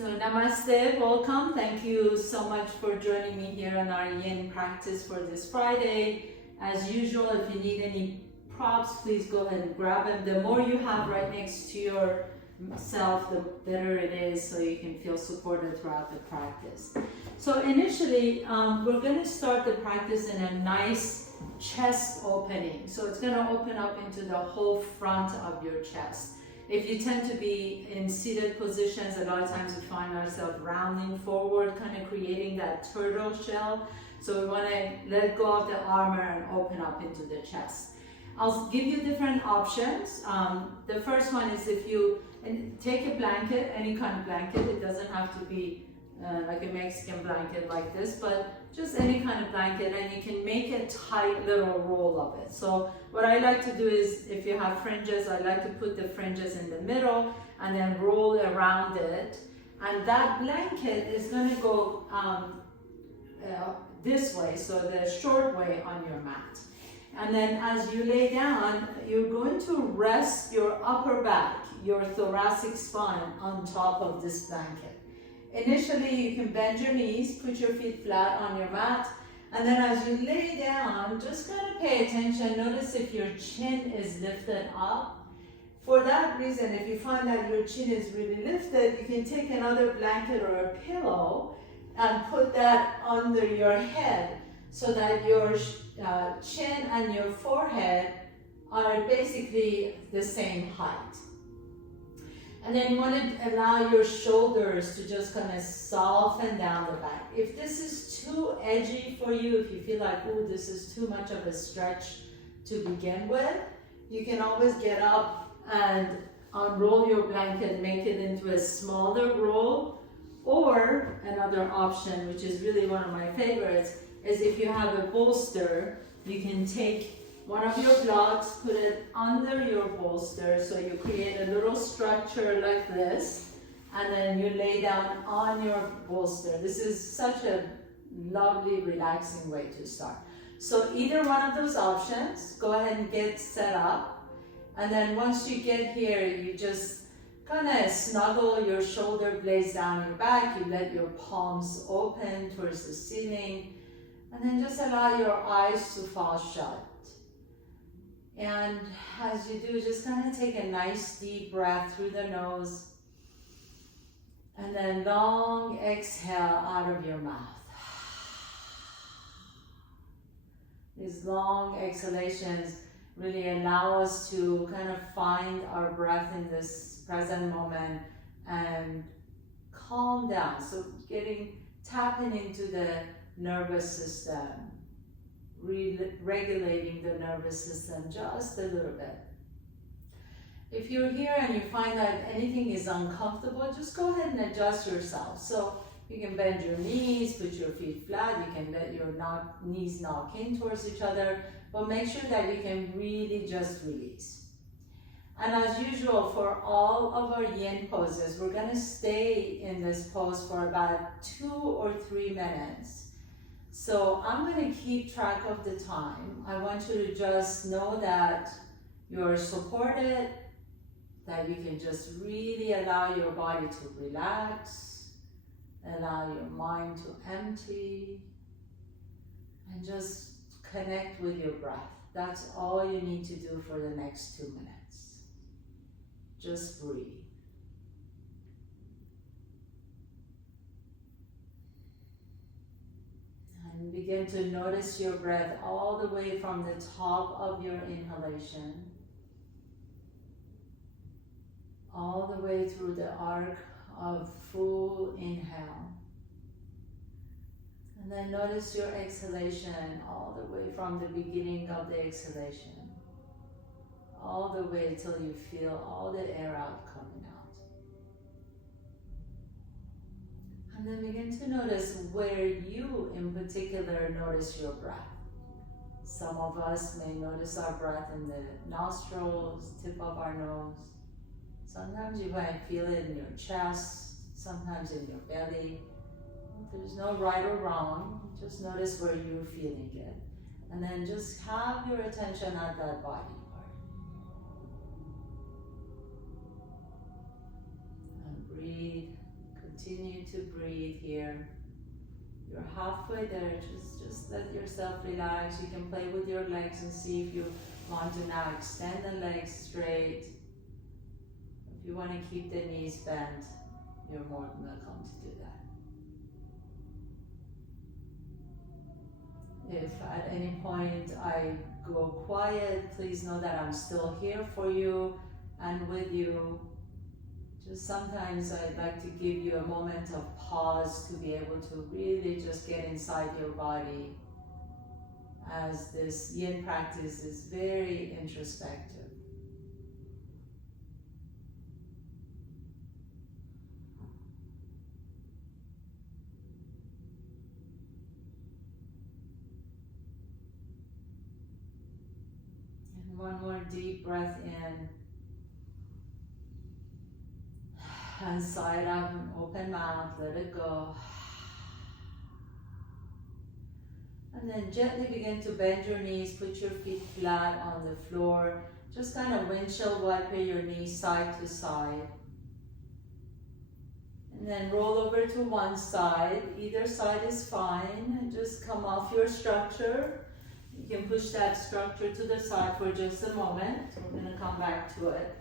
So namaste, welcome. Thank you so much for joining me here on our Yin practice for this Friday. As usual, if you need any props, please go ahead and grab them. The more you have right next to yourself, the better it is, so you can feel supported throughout the practice. So initially, we're going to start the practice in a nice chest opening. So it's going to open up into the whole front of your chest. If you tend to be in seated positions, a lot of times we find ourselves rounding forward, kind of creating that turtle shell. So we want to let go of the armor and open up into the chest. I'll give you different options. The first one is if you take a blanket, any kind of blanket. It doesn't have to be like a Mexican blanket like this, but just any kind of blanket, and you can make a tight little roll of it. So what I like to do is, if you have fringes, I like to put the fringes in the middle and then roll around it. And that blanket is going to go this way, so the short way on your mat. And then as you lay down, you're going to rest your upper back, your thoracic spine on top of this blanket. Initially, you can bend your knees, put your feet flat on your mat, and then as you lay down, just kind of pay attention. Notice if your chin is lifted up. For that reason, if you find that your chin is really lifted, you can take another blanket or a pillow and put that under your head so that your chin and your forehead are basically the same height. And then you want to allow your shoulders to just kind of soften down the back. If this is too edgy for you, if you feel like, oh, this is too much of a stretch to begin with, you can always get up and unroll your blanket, make it into a smaller roll. Or another option, which is really one of my favorites, is if you have a bolster, you can take one of your blocks, put it under your bolster, so you create a little structure like this, and then you lay down on your bolster. This is such a lovely, relaxing way to start. So either one of those options, go ahead and get set up, and then once you get here, you just kind of snuggle your shoulder blades down your back, you let your palms open towards the ceiling, and then just allow your eyes to fall shut. And as you do, just kind of take a nice deep breath through the nose, and then long exhale out of your mouth. These long exhalations really allow us to kind of find our breath in this present moment and calm down. So tapping into the nervous system, regulating the nervous system just a little bit. If you're here and you find that anything is uncomfortable, just go ahead and adjust yourself. So you can bend your knees, put your feet flat, you can let your knees knock in towards each other, but make sure that you can really just release. And as usual, for all of our yin poses, we're going to stay in this pose for about 2 or 3 minutes. So I'm going to keep track of the time. I want you to just know that you're supported, that you can just really allow your body to relax, allow your mind to empty, and just connect with your breath. That's all you need to do for the next 2 minutes. Just breathe. And begin to notice your breath all the way from the top of your inhalation, all the way through the arc of full inhale. And then notice your exhalation all the way from the beginning of the exhalation, all the way till you feel all the air out coming out. And then begin to notice where you in particular notice your breath. Some of us may notice our breath in the nostrils, tip of our nose. Sometimes you might feel it in your chest, sometimes in your belly. There's no right or wrong, just notice where you're feeling it. And then just have your attention at that body part. And breathe. Continue to breathe here. You're halfway there. Just let yourself relax. You can play with your legs and see if you want to now extend the legs straight. If you want to keep the knees bent, you're more than welcome to do that. If at any point I go quiet, please know that I'm still here for you and with you. Just sometimes I'd like to give you a moment of pause to be able to really just get inside your body, as this yin practice is very introspective. And one more deep breath in. And side up and open mouth, let it go. And then gently begin to bend your knees, put your feet flat on the floor. Just kind of windshield wiper your knees side to side. And then roll over to one side. Either side is fine. And just come off your structure. You can push that structure to the side for just a moment. We're going to come back to it.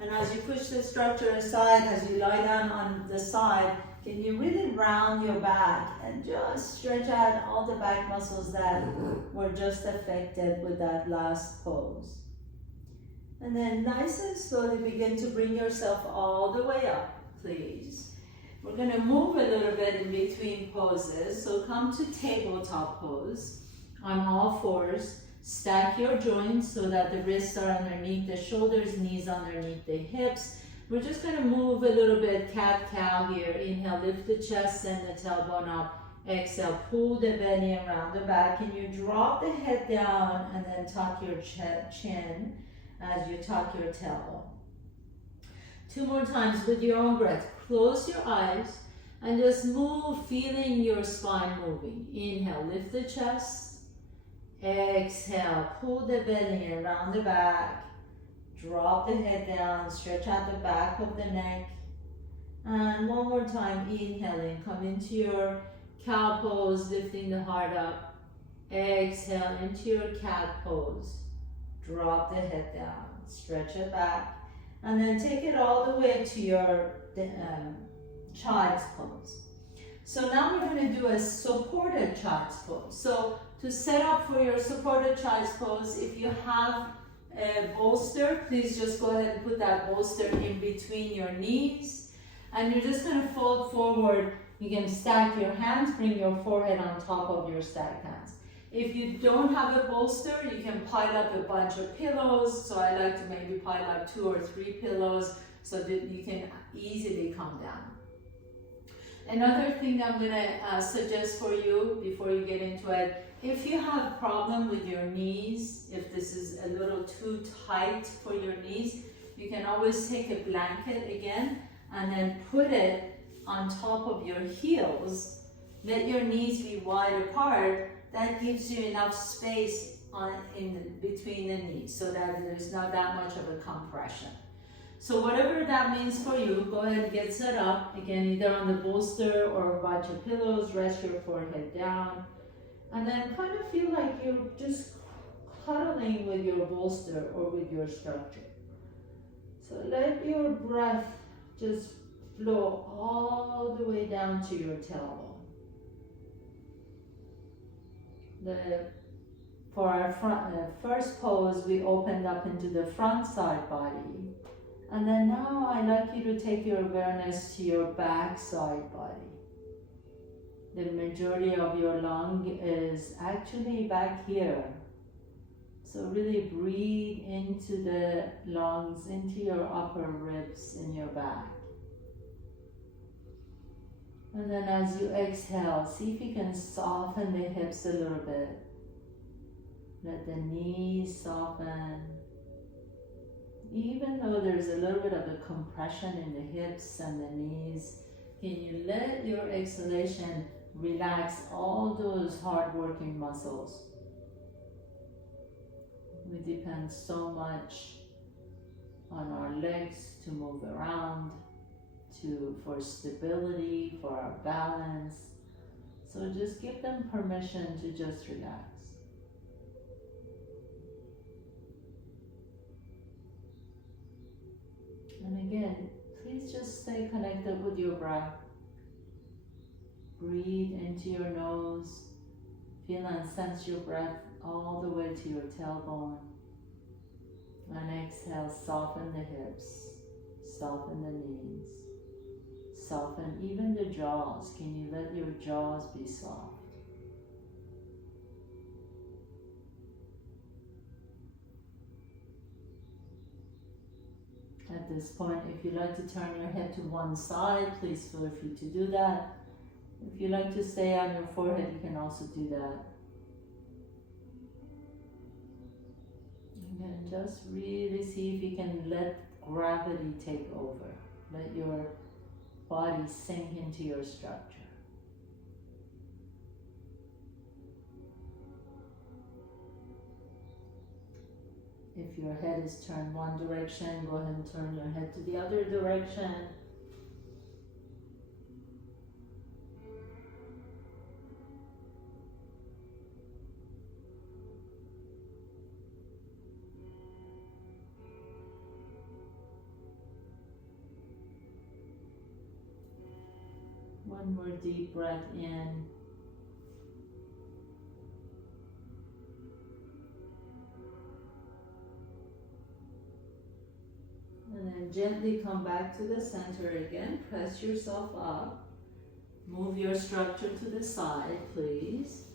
And as you push the structure aside, as you lie down on the side, can you really round your back and just stretch out all the back muscles that were just affected with that last pose. And then nice and slowly begin to bring yourself all the way up, please. We're going to move a little bit in between poses. So come to tabletop pose on all fours. Stack your joints so that the wrists are underneath the shoulders, knees underneath the hips. We're just going to move a little bit cat-cow here. Inhale, lift the chest, send the tailbone up. Exhale, pull the belly around the back. And you drop the head down and then tuck your chin as you tuck your tailbone. 2 more times with your own breath. Close your eyes and just move, feeling your spine moving. Inhale, lift the chest. Exhale, pull the belly around the back, drop the head down, stretch out the back of the neck. And one more time, inhaling, come into your cow pose, lifting the heart up. Exhale into your cat pose, drop the head down, stretch it back. And then take it all the way to your child's pose. So now we're going to do a supported child's pose. So to set up for your supported child's pose, if you have a bolster, please just go ahead and put that bolster in between your knees. And you're just going to fold forward. You can stack your hands, bring your forehead on top of your stacked hands. If you don't have a bolster, you can pile up a bunch of pillows. So I like to maybe pile up 2 or 3 pillows so that you can easily come down. Another thing I'm going to suggest for you before you get into it, if you have a problem with your knees, if this is a little too tight for your knees, you can always take a blanket again and then put it on top of your heels. Let your knees be wide apart. That gives you enough space in between the knees so that there's not that much of a compression. So whatever that means for you, go ahead and get set up. Again, either on the bolster or a bunch of pillows, rest your forehead down. And then kind of feel like you're just cuddling with your bolster or with your structure. So let your breath just flow all the way down to your tailbone. For our first pose, we opened up into the front side body. And then now I'd like you to take your awareness to your back side body. The majority of your lung is actually back here. So really breathe into the lungs, into your upper ribs in your back. And then as you exhale, see if you can soften the hips a little bit. Let the knees soften. Even though there's a little bit of a compression in the hips and the knees, can you let your exhalation relax all those hard-working muscles? We depend so much on our legs to move around. for stability, for our balance. So just give them permission to just relax. And again, please just stay connected with your breath. Breathe into your nose. Feel and sense your breath all the way to your tailbone. And exhale, soften the hips, soften the knees, soften even the jaws. Can you let your jaws be soft? At this point, if you like to turn your head to one side, please feel free to do that. If you like to stay on your forehead, you can also do that. And then just really see if you can let gravity take over. Let your body sink into your structure. If your head is turned one direction, go ahead and turn your head to the other direction. One more deep breath in. And then gently come back to the center again. Press yourself up. Move your structure to the side, please.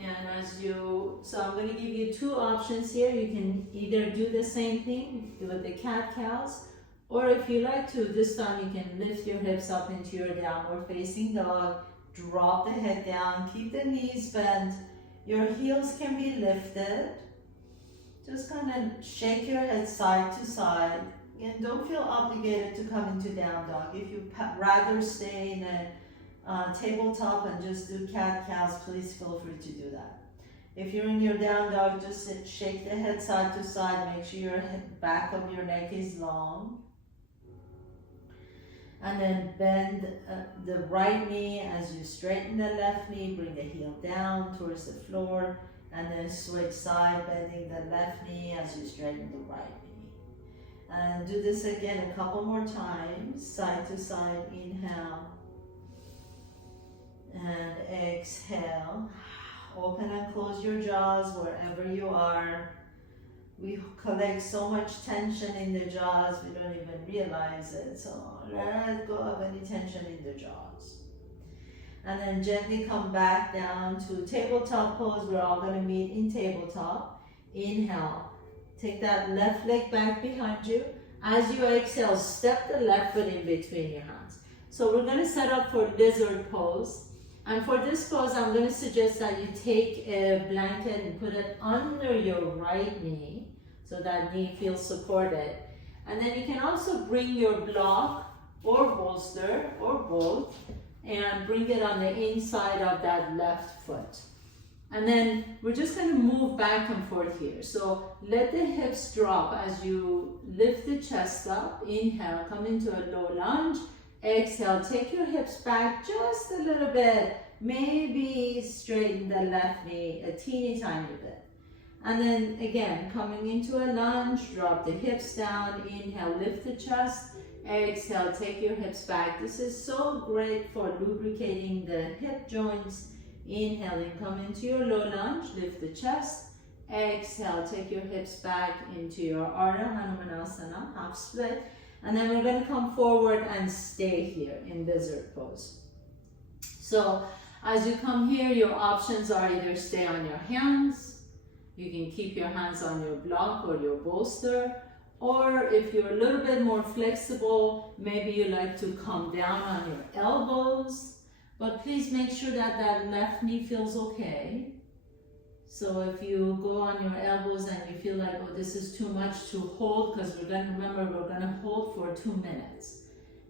And so I'm going to give you two options here. You can either do the same thing with the cat-cows, or if you like to, this time you can lift your hips up into your downward facing dog. Drop the head down. Keep the knees bent. Your heels can be lifted. Just kind of shake your head side to side. And don't feel obligated to come into down dog. If you rather stay in a tabletop and just do cat-cows, please feel free to do that. If you're in your down dog, just shake the head side to side. Make sure your back of your neck is long. And then bend the right knee as you straighten the left knee. Bring the heel down towards the floor. And then switch side, bending the left knee as you straighten the right knee. And do this again a couple more times. Side to side, inhale. And exhale. Open and close your jaws wherever you are. We collect so much tension in the jaws, we don't even realize it. So let go of any tension in the jaws. And then gently come back down to tabletop pose. We're all going to meet in tabletop. Inhale. Take that left leg back behind you. As you exhale, step the left foot in between your hands. So we're going to set up for lizard pose. And for this pose, I'm going to suggest that you take a blanket and put it under your right knee so that knee feels supported. And then you can also bring your block or bolster or both and bring it on the inside of that left foot. And then we're just going to move back and forth here. So let the hips drop as you lift the chest up. Inhale, come into a low lunge. Exhale, take your hips back just a little bit. Maybe straighten the left knee a teeny tiny bit. And then again, coming into a lunge, drop the hips down. Inhale, lift the chest. Exhale, take your hips back. This is so great for lubricating the hip joints. Inhaling, come into your low lunge, lift the chest. Exhale, take your hips back into your Ardha Hanumanasana, half split. And then we're going to come forward and stay here in lizard pose. So as you come here, your options are either stay on your hands, you can keep your hands on your block or your bolster, or if you're a little bit more flexible, maybe you like to come down on your elbows, but please make sure that that left knee feels okay. So if you go on your elbows and you feel like, oh, this is too much to hold, because we're going to hold for 2 minutes.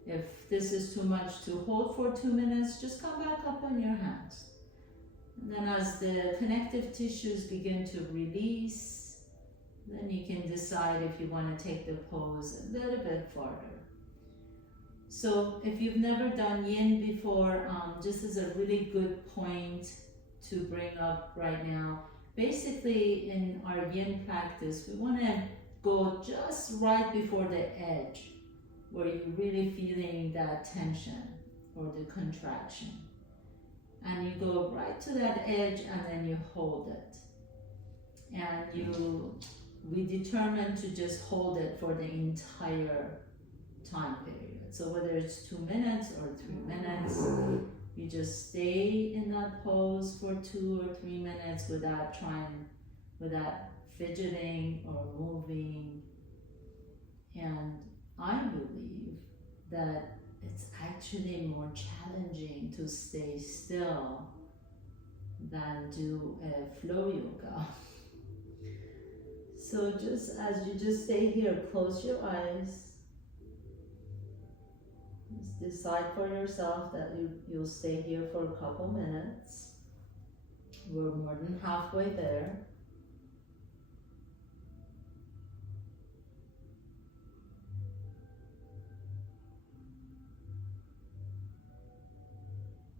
If this is too much to hold for 2 minutes, just come back up on your hands. And then as the connective tissues begin to release, then you can decide if you want to take the pose a little bit farther. So if you've never done yin before, this is a really good point to bring up right now. Basically, in our yin practice, we want to go just right before the edge, where you're really feeling that tension or the contraction. And you go right to that edge and then you hold it. And we determine to just hold it for the entire time period. So whether it's 2 minutes or 3 minutes, you just stay in that pose for 2 or 3 minutes without fidgeting or moving. And I believe that it's actually more challenging to stay still than do a flow yoga. So just as you just stay here, close your eyes. Just decide for yourself that you'll stay here for a couple minutes. We're more than halfway there.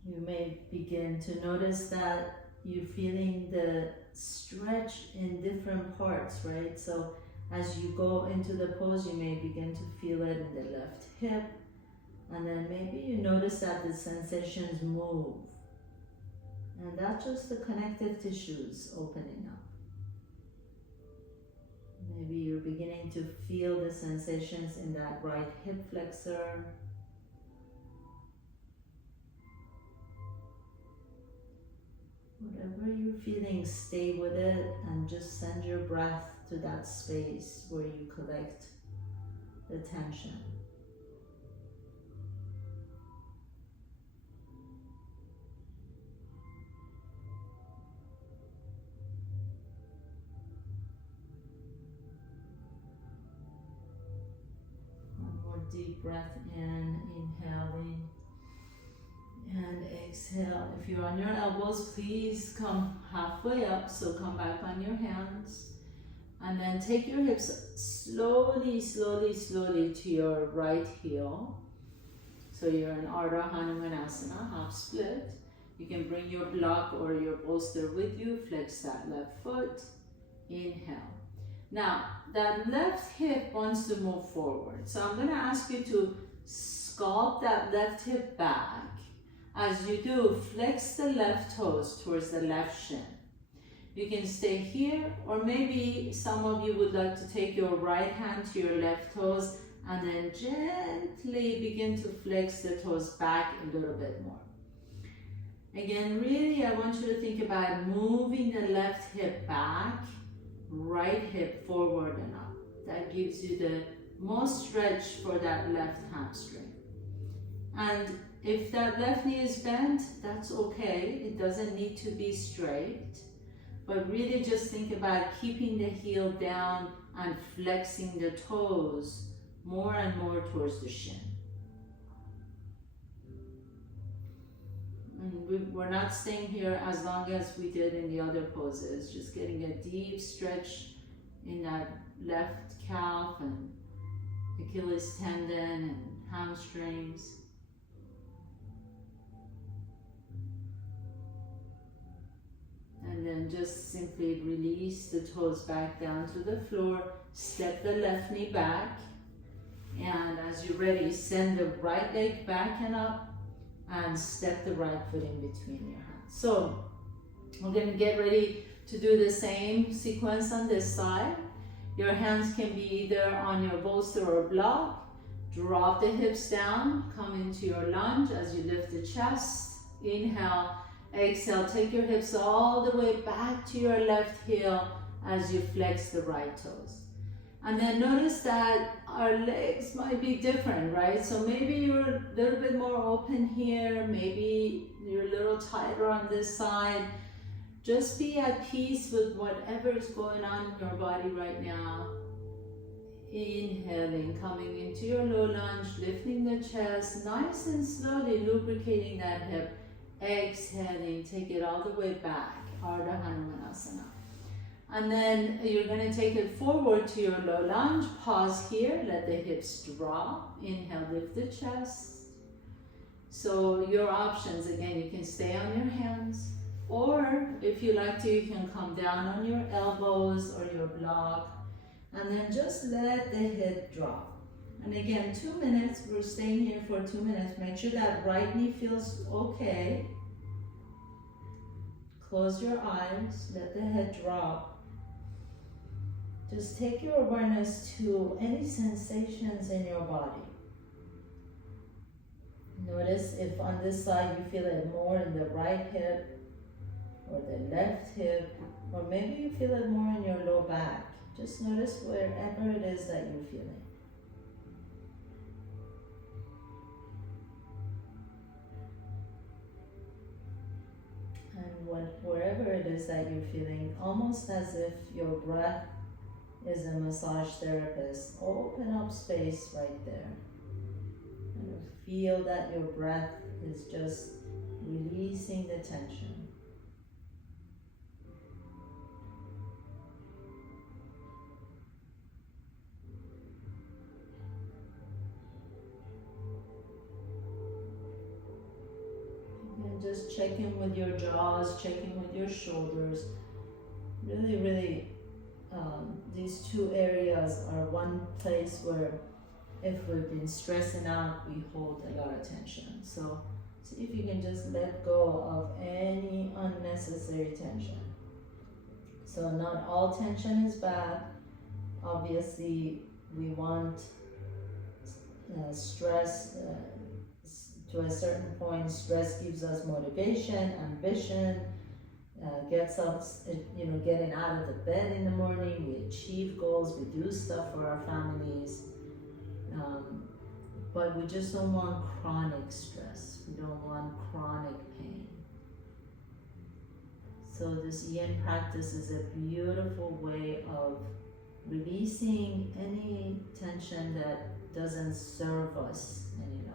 You may begin to notice that you're feeling the stretch in different parts, right? So as you go into the pose, you may begin to feel it in the left hip, and then maybe you notice that the sensations move. And that's just the connective tissues opening up. Maybe you're beginning to feel the sensations in that right hip flexor. Whatever you're feeling, stay with it and just send your breath to that space where you collect the tension. One more deep breath in, inhaling. And exhale. If you're on your elbows, please come halfway up, so come back on your hands. And then take your hips slowly, slowly, slowly to your right heel. So you're in Ardha Hanumanasana, half split. You can bring your block or your bolster with you, flex that left foot, inhale. Now, that left hip wants to move forward. So I'm going to ask you to sculpt that left hip back. As you do, flex the left toes towards the left shin. You can stay here, or maybe some of you would like to take your right hand to your left toes and then gently begin to flex the toes back a little bit more. Again, really, I want you to think about moving the left hip back, right hip forward and up. That gives you the most stretch for that left hamstring. And if that left knee is bent, that's okay. It doesn't need to be straight. But really just think about keeping the heel down and flexing the toes more and more towards the shin. And we're not staying here as long as we did in the other poses. Just getting a deep stretch in that left calf and Achilles tendon and hamstrings. And then just simply release the toes back down to the floor. Step the left knee back. And as you're ready, send the right leg back and up. And step the right foot in between your hands. So we're going to get ready to do the same sequence on this side. Your hands can be either on your bolster or block. Drop the hips down. Come into your lunge as you lift the chest. Inhale. Exhale, take your hips all the way back to your left heel as you flex the right toes. And then notice that our legs might be different, right? So maybe you're a little bit more open here, maybe you're a little tighter on this side. Just be at peace with whatever is going on in your body right now. Inhaling, coming into your low lunge, lifting the chest, nice and slowly lubricating that hip. Exhaling, take it all the way back, Ardha Hanumanasana. And then you're going to take it forward to your low lunge. Pause here, let the hips drop. Inhale, lift the chest. So your options, again, you can stay on your hands, or if you like to, you can come down on your elbows or your block, and then just let the head drop. And again, 2 minutes, we're staying here for 2 minutes. Make sure that right knee feels okay. Close your eyes, let the head drop. Just take your awareness to any sensations in your body. Notice if on this side you feel it more in the right hip or the left hip, or maybe you feel it more in your low back. Just notice wherever it is that you're feeling. And wherever it is that you're feeling, almost as if your breath is a massage therapist, open up space right there. And feel that your breath is just releasing the tension. And just check in with your jaws, check in with your shoulders. Really, these two areas are one place where if we've been stressing out, we hold a lot of tension. So see if you can just let go of any unnecessary tension. So not all tension is bad. Obviously, we want stress to a certain point. Stress gives us motivation, ambition, gets us, getting out of the bed in the morning. We achieve goals, we do stuff for our families. But we just don't want chronic stress. We don't want chronic pain. So this Yin practice is a beautiful way of releasing any tension that doesn't serve us any longer.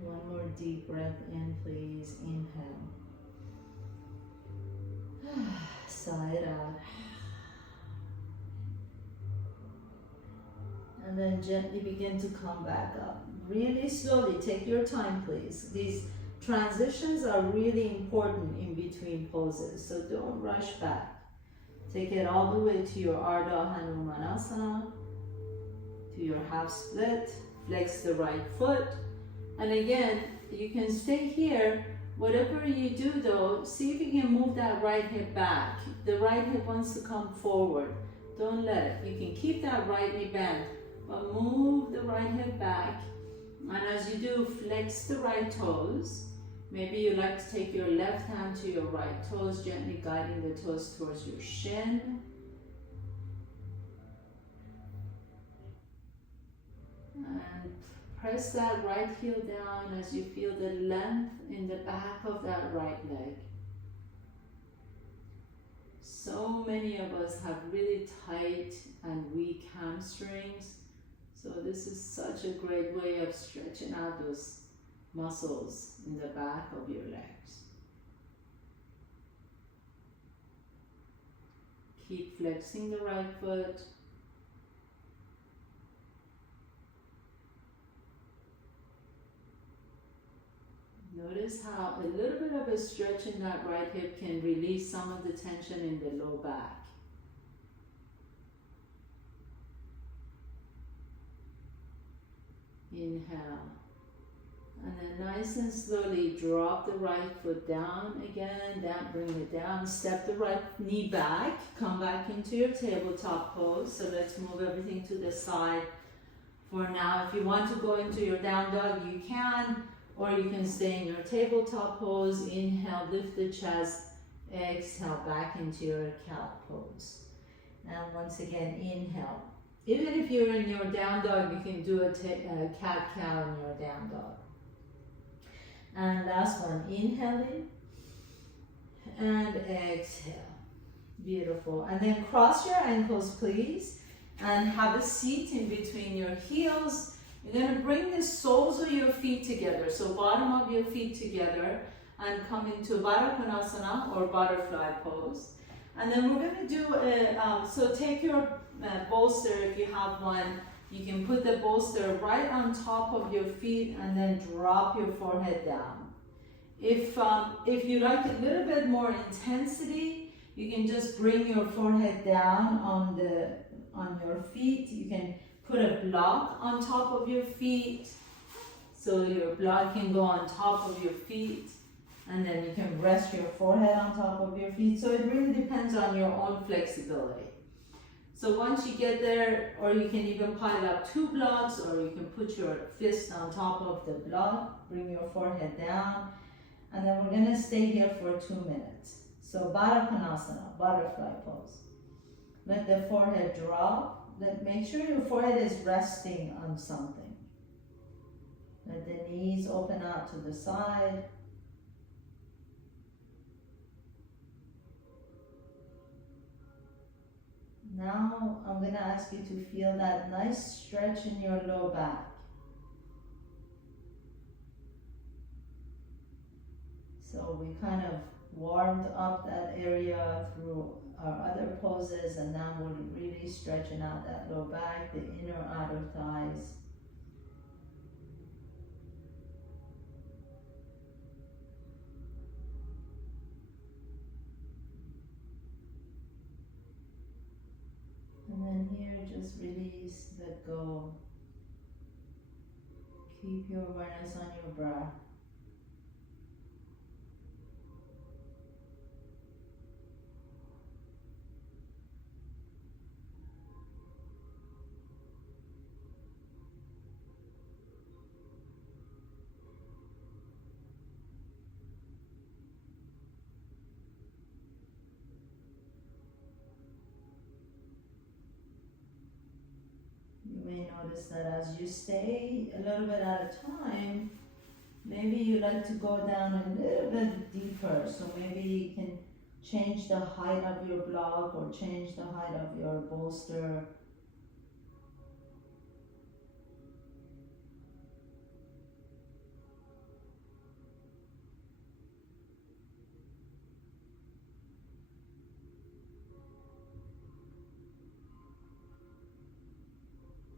One more deep breath in, please. Inhale. Sigh it out. And then gently begin to come back up. Really slowly, take your time, please. These transitions are really important in between poses, so don't rush back. Take it all the way to your Ardha Hanumanasana, to your half split. Flex the right foot. And again, you can stay here. Whatever you do though, see if you can move that right hip back. The right hip wants to come forward. Don't let it. You can keep that right knee bent, but move the right hip back. And as you do, flex the right toes. Maybe you like to take your left hand to your right toes, gently guiding the toes towards your shin. And press that right heel down as you feel the length in the back of that right leg. So many of us have really tight and weak hamstrings. So this is such a great way of stretching out those muscles in the back of your legs. Keep flexing the right foot. Notice how a little bit of a stretch in that right hip can release some of the tension in the low back. Inhale. And then nice and slowly drop the right foot down again, bring it down, step the right knee back, come back into your tabletop pose. So let's move everything to the side for now. If you want to go into your down dog, you can. Or you can stay in your tabletop pose. Inhale, lift the chest. Exhale, back into your cat pose. Now once again, inhale. Even if you're in your down dog, you can do a cat-cow in your down dog. And last one, inhale in and exhale. Beautiful. And then cross your ankles, please, and have a seat in between your heels. You're going to bring the soles of your feet together, so bottom of your feet together, and come into Baddha Konasana or butterfly pose. And then we're going to do so take your bolster if you have one. You can put the bolster right on top of your feet and then drop your forehead down. If you like a little bit more intensity, you can just bring your forehead down on your feet. You can put a block on top of your feet, so your block can go on top of your feet, and then you can rest your forehead on top of your feet. So it really depends on your own flexibility. So once you get there, or you can even pile up 2 blocks, or you can put your fist on top of the block, bring your forehead down, and then we're going to stay here for 2 minutes. So Baddha Konasana, butterfly pose. Let the forehead drop. Make sure your forehead is resting on something. Let the knees open out to the side. Now I'm going to ask you to feel that nice stretch in your low back. So we kind of warmed up that area through our other poses, and now we're really stretching out that low back, the inner outer thighs. And then here, just release, let go. Keep your awareness on your breath. Notice that as you stay a little bit at a time, maybe you like to go down a little bit deeper. So maybe you can change the height of your block or change the height of your bolster.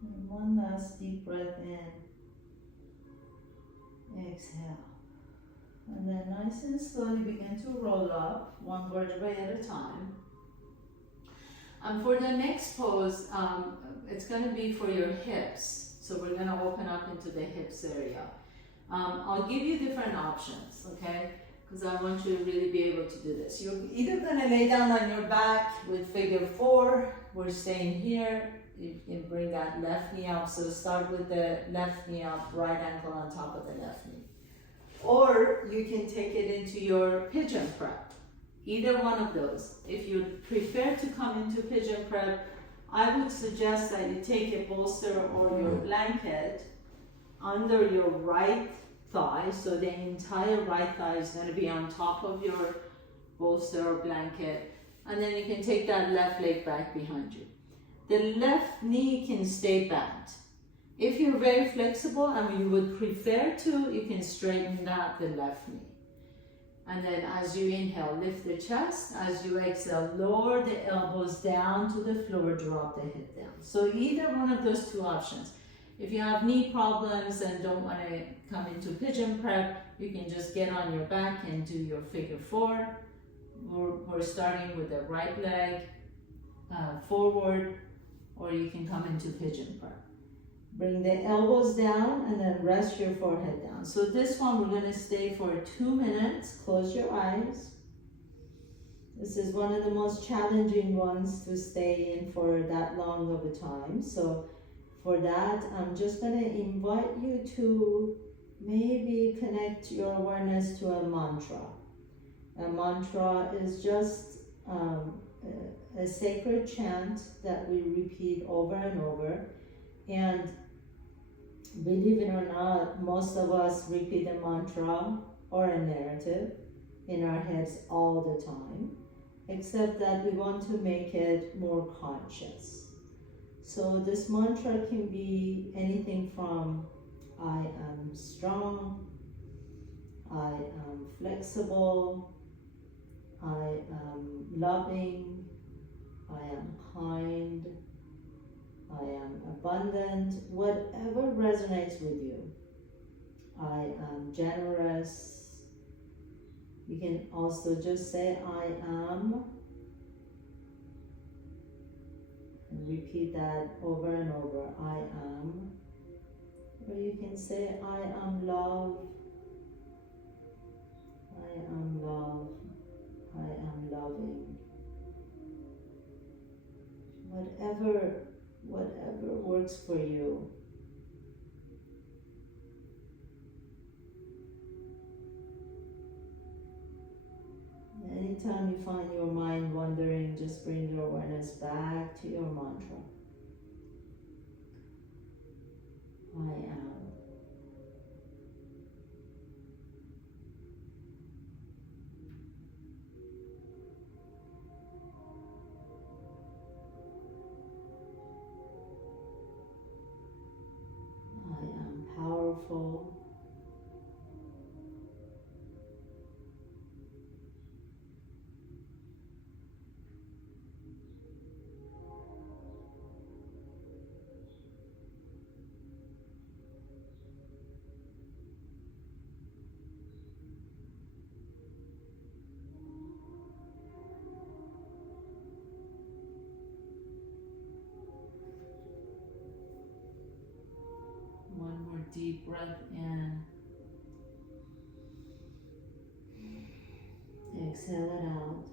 And one last deep breath in. Exhale. And then nice and slowly begin to roll up, one vertebrae at a time. And for the next pose, it's going to be for your hips. So we're going to open up into the hips area. I'll give you different options, okay? Because I want you to really be able to do this. You're either going to lay down on your back with figure 4. We're staying here. You can bring that left knee up. So start with the left knee up, right ankle on top of the left knee. Or you can take it into your pigeon prep. Either one of those. If you prefer to come into pigeon prep, I would suggest that you take a bolster or your blanket under your right thigh. So the entire right thigh is going to be on top of your bolster or blanket. And then you can take that left leg back behind you. The left knee can stay bent. If you're very flexible and you would prefer to, you can straighten out the left knee. And then as you inhale, lift the chest. As you exhale, lower the elbows down to the floor, drop the head down. So either one of those two options. If you have knee problems and don't want to come into pigeon prep, you can just get on your back and do your figure 4. We're starting with the right leg forward, or you can come into pigeon prep. Bring the elbows down and then rest your forehead down. So this one we're going to stay for 2 minutes. Close your eyes. This is one of the most challenging ones to stay in for that long of a time. So for that, I'm just going to invite you to maybe connect your awareness to a mantra. A mantra is just a sacred chant that we repeat over and over. And believe it or not, most of us repeat a mantra or a narrative in our heads all the time, except that we want to make it more conscious. So this mantra can be anything from I am strong, I am flexible, I am loving, I am kind, I am abundant, whatever resonates with you. I am generous. You can also just say I am and repeat that over and over. I am. Or you can say I am love. I am love. I am loving. Whatever works for you. Anytime you find your mind wandering, just bring your awareness back to your mantra. I am. I am powerful. One more deep breath in. Exhale it out.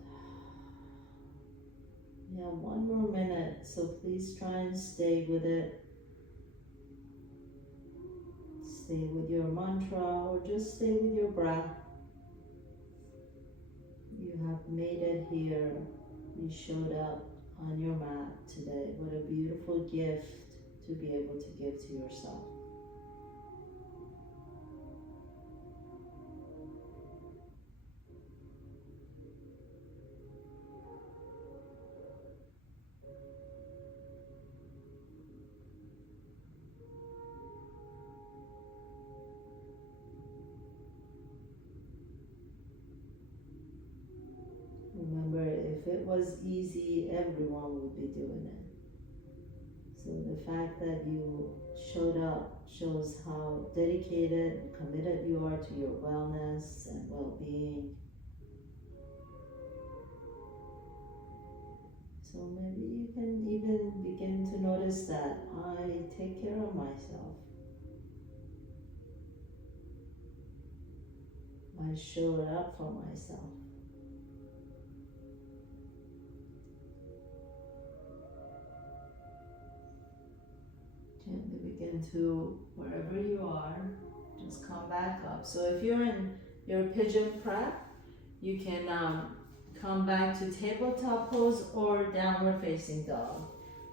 Yeah, one more minute, so please try and stay with it. Stay with your mantra or just stay with your breath. You have made it here. You showed up on your mat today. What a beautiful gift to be able to give to yourself. Remember, if it was easy, everyone would be doing it. So the fact that you showed up shows how dedicated and committed you are to your wellness and well-being. So maybe you can even begin to notice that I take care of myself. I show up for myself. Gently begin to, wherever you are, just come back up. So if you're in your pigeon prep, you can come back to tabletop pose or downward facing dog.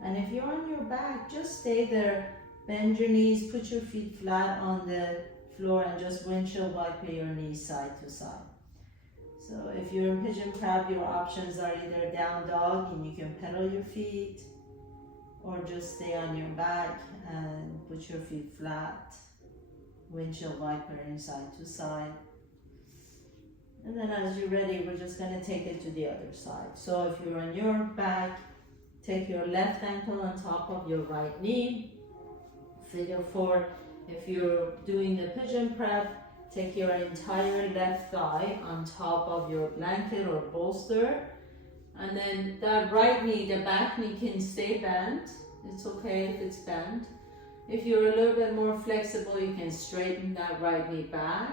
And if you're on your back, just stay there, bend your knees, put your feet flat on the floor and just windshield wiper your knees side to side. So if you're in pigeon prep, your options are either down dog and you can pedal your feet, or just stay on your back and put your feet flat, windshield wipering side to side. And then as you're ready, we're just going to take it to the other side. So if you're on your back, take your left ankle on top of your right knee, figure four. If you're doing the pigeon prep, take your entire left thigh on top of your blanket or bolster. And then that right knee, the back knee can stay bent. It's okay if it's bent. If you're a little bit more flexible, you can straighten that right knee back.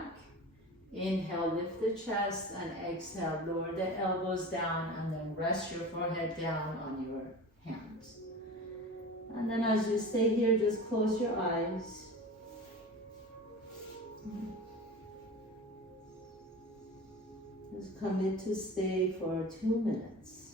Inhale, lift the chest, and exhale, lower the elbows down, and then rest your forehead down on your hands. And then as you stay here, just close your eyes. Just commit to stay for 2 minutes.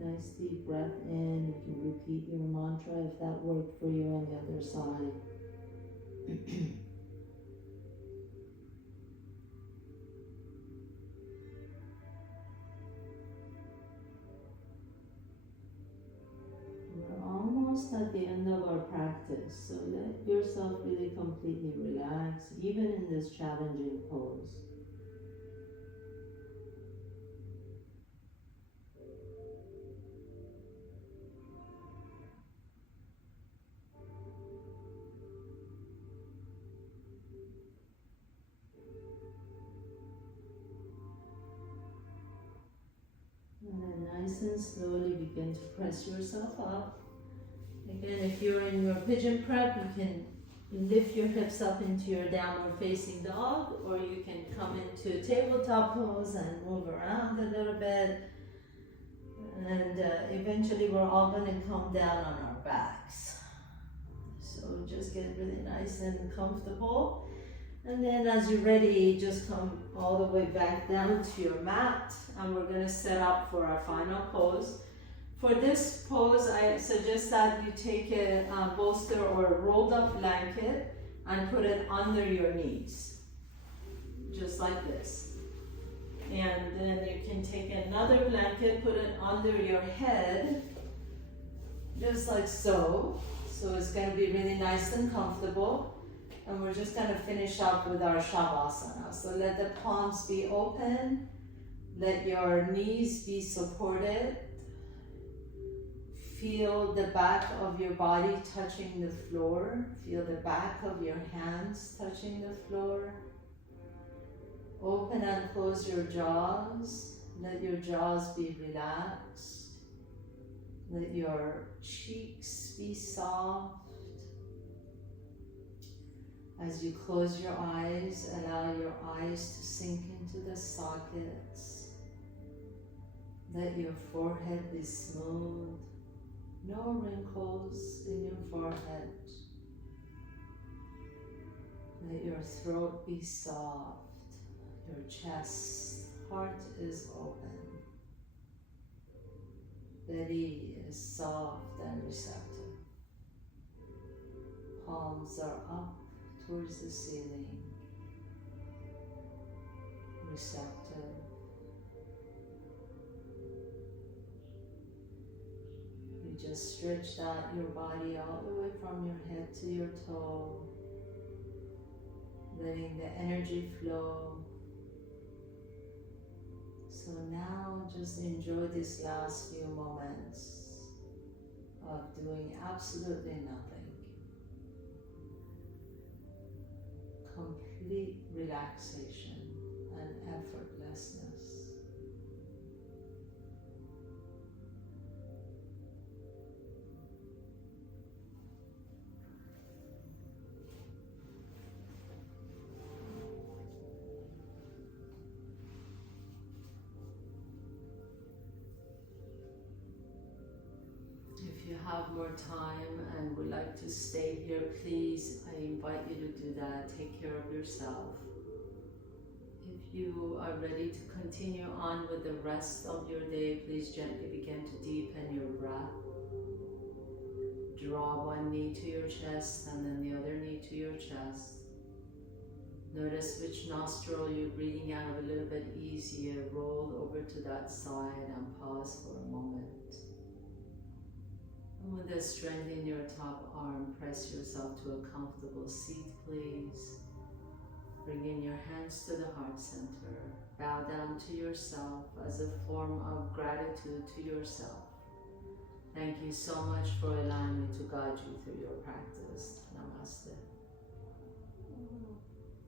nice deep breath in. You can repeat your mantra if that worked for you on the other side. We're almost at the end of our practice, so let yourself really completely relax, even in this challenging pose. And then nice and slowly begin to press yourself up. Again, if you're in your pigeon prep, you can lift your hips up into your downward facing dog, or you can come into tabletop pose and move around a little bit. And eventually we're all going to come down on our backs. So just get really nice and comfortable. And then as you're ready, just come all the way back down to your mat, and we're going to set up for our final pose. For this pose, I suggest that you take a bolster or a rolled up blanket and put it under your knees, just like this. And then you can take another blanket, put it under your head, just like so. So it's going to be really nice and comfortable. And we're just going to finish up with our Shavasana. So let the palms be open. Let your knees be supported. Feel the back of your body touching the floor. Feel the back of your hands touching the floor. Open and close your jaws. Let your jaws be relaxed. Let your cheeks be soft. As you close your eyes, allow your eyes to sink into the sockets. Let your forehead be smooth. No wrinkles in your forehead. Let your throat be soft. Your chest, heart is open. Belly is soft and receptive. Palms are up towards the ceiling, receptive. You just stretch out your body all the way from your head to your toe, letting the energy flow. So now just enjoy these last few moments of doing absolutely nothing. Complete relaxation and effortlessness. If you have more time and would like to stay here, please, I invite you to do that. Take care of yourself. If you are ready to continue on with the rest of your day, please gently begin to deepen your breath. Draw one knee to your chest and then the other knee to your chest. Notice which nostril you're breathing out of a little bit easier. Roll over to that side and pause for a moment. And with the strength in your top arm, press yourself to a comfortable seat, please. Bring in your hands to the heart center. Bow down to yourself as a form of gratitude to yourself. Thank you so much for allowing me to guide you through your practice. Namaste.